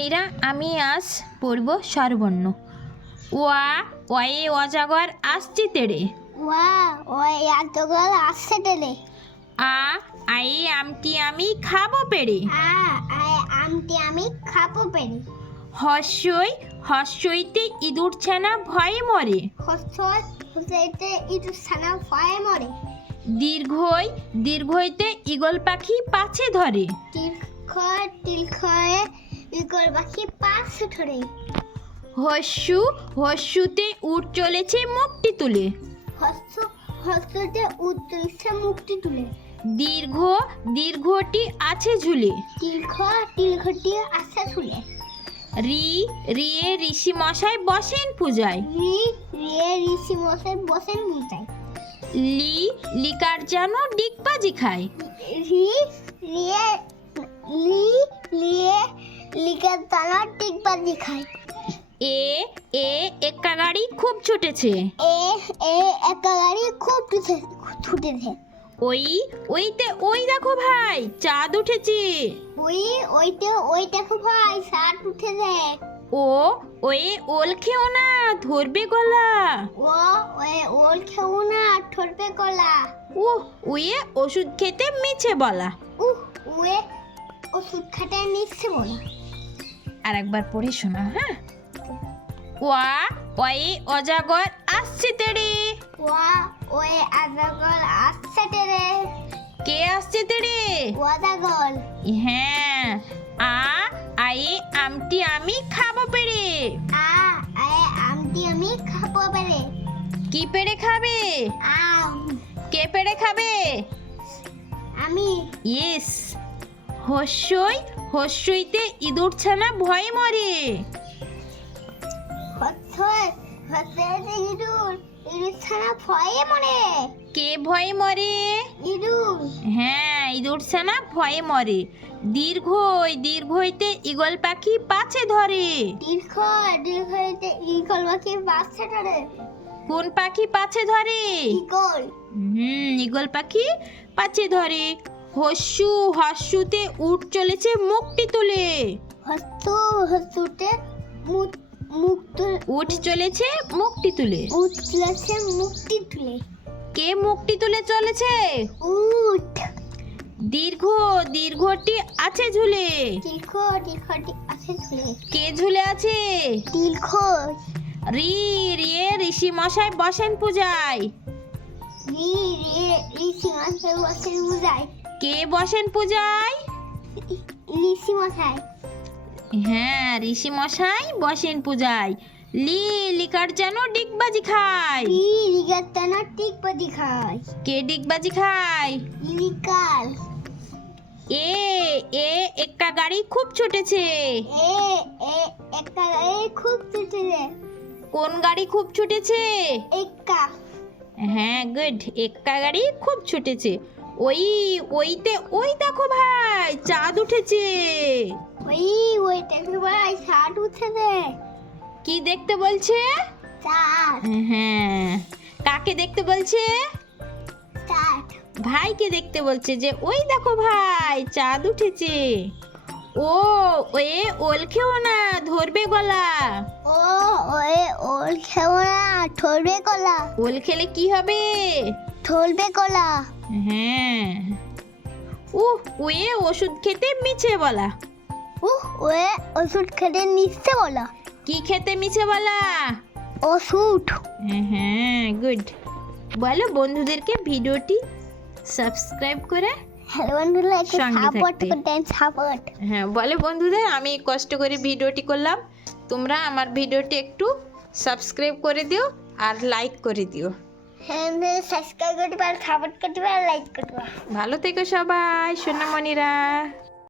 সোনামণিরা, আমি আজ পড়ব স্বরবর্ণ। ওয়া ওয়ে অজাগর আসছে তেড়ে। ওয়া ওই অজাগর আসছে তেড়ে। আ আয়ে আমটি আমি খাবো পেড়ে। আমটি আমি খাবো পেড়ে। হস্যই হস্যইতে ইঁদুর ছানা ভয়ে মরে। হস্যইতে ইঁদুর ছানা ভয়ে মরে। দীর্ঘই দীর্ঘইতে ঈগল পাখি পাছে ধরে। দীর্ঘয়ে ঈগল পাখি পাছে ধরে। হস্যুতে উট চলেছে মুখটি তুলে। হস্যতে উট চলেছে মুখটি তুলে। দীর্ঘটি আছে ঝুলে। দীর্ঘটি আছে ঝুলে। রিয়ে ঋষি মশাই বসেন পূজায়। ঋষি মশাই বসেন পূজায়। লিকার যেন ডিগবাজি খায়। লিকার যেন ডিগবাজি খায়। একা গাড়ি খুব ছুটেছে। একা গাড়ি খুব ছুটেছে। ওই দেখো ভাই চাঁদ উঠেছে। ওই দেখো ভাই চাঁদ উঠেছে। ওল খেও না ধরবে গলা। ওল খেও না ধরবে গলা। ওয়ে ওষুধ খেতে মিছে বলা। ওয়ে ওষুধ খেতে মিছে বলা। আর একবার পড়ে শোনা, হ্যাঁ। ওয়ে অজাগর আসছে তেড়ে। ওয়ে অজাগর আসছে তেড়ে। কে আসছে তেড়ে? অজাগর। হ্যাঁ। আয়ে আমটি আমি খাবো পেড়ে। আমটি আমি খাবো পেড়ে। কি পেড়ে খাবে? আম। কে পেড়ে খাবে? আমি। ইয়েস। হস্যইতে ইঁদুর ছানা ভয়ে মরে। ইঁদুর ছানা ভয়ে মরে। কে ভয়ে মরে? ইঁদুর। হ্যাঁ, ইঁদুর ছানা ভয়ে মরে। দীর্ঘইতে ঈগল পাখি পাছে ধরে। দীর্ঘইতে ঈগল পাখি পাছে ধরে। কোন পাখি পাছে ধরে? ঈগল। ঈগল পাখি পাছে ধরে। হস্যুতে উট চলেছে মুখটি তুলে। হস্যুতে উঠ চলেছে মুখটি তুলে। উট চলেছে মুখটি তুলে। কে মুখটি তুলে চলেছে? উট। দীর্ঘটি আছে ঝুলে। দীর্ঘটি আছে ঝুলে। কে ঝুলে আছে? দীর্ঘ। রিয়ে ঋষি মশাই বসেন পূজায়। ঋষি মশাই বসেন পূজায়। কে বসেন পূজায়? ঋষি মশাই। হ্যাঁ, ঋষি মশাই বসেন পূজায়। লিকার যেন ডিগবাজি খায়। লিকার যেন ডিগবাজি খায়। কে ডিগবাজি খায়? লিকার। একা গাড়ি খুব ছুটেছে। একা গাড়ি খুব ছুটেছে। কোন গাড়ি খুব ছুটেছে? একা। হ্যাঁ, গুড। একা গাড়ি খুব ছুটেছে। ওই দেখো ভাই চাঁদ উঠেছে। ওই দেখো ভাই চাঁদ উঠেছে। কি দেখতে বলছে? চাঁদ। হ্যাঁ। কাকে দেখতে বলছে? চাঁদ। ভাইকে দেখতে বলছে যে ওই দেখো ভাই চাঁদ উঠেছে। ওল খেও না ধরবে গলা। ওল খেও না ধরবে গলা। ওল খেলে কি হবে? ধরবে গলা। হ্যাঁ। ওয়ে ওষুধ খেতে মিছে বলা। ওয়ে ওষুধ খেতে মিছে বলা। কি খেতে মিছে বলা? ওষুধ। হ্যাঁ, গুড। বলো বন্ধুদেরকে ভিডিওটি সাবস্ক্রাইব করে বন্ধুরা সাপোর্ট। হ্যাঁ, বলে বন্ধুদের আমি কষ্ট করে ভিডিওটি করলাম, তোমরা আমার ভিডিওটি একটু সাবস্ক্রাইব করে দিও আর লাইক করে দিও। হ্যাঁ, সাবস্ক্রাইব করতে পারো, সাপোর্ট করতে পারো, লাইক করতে পারো। ভালো থেকো সবাই সোনামণিরা।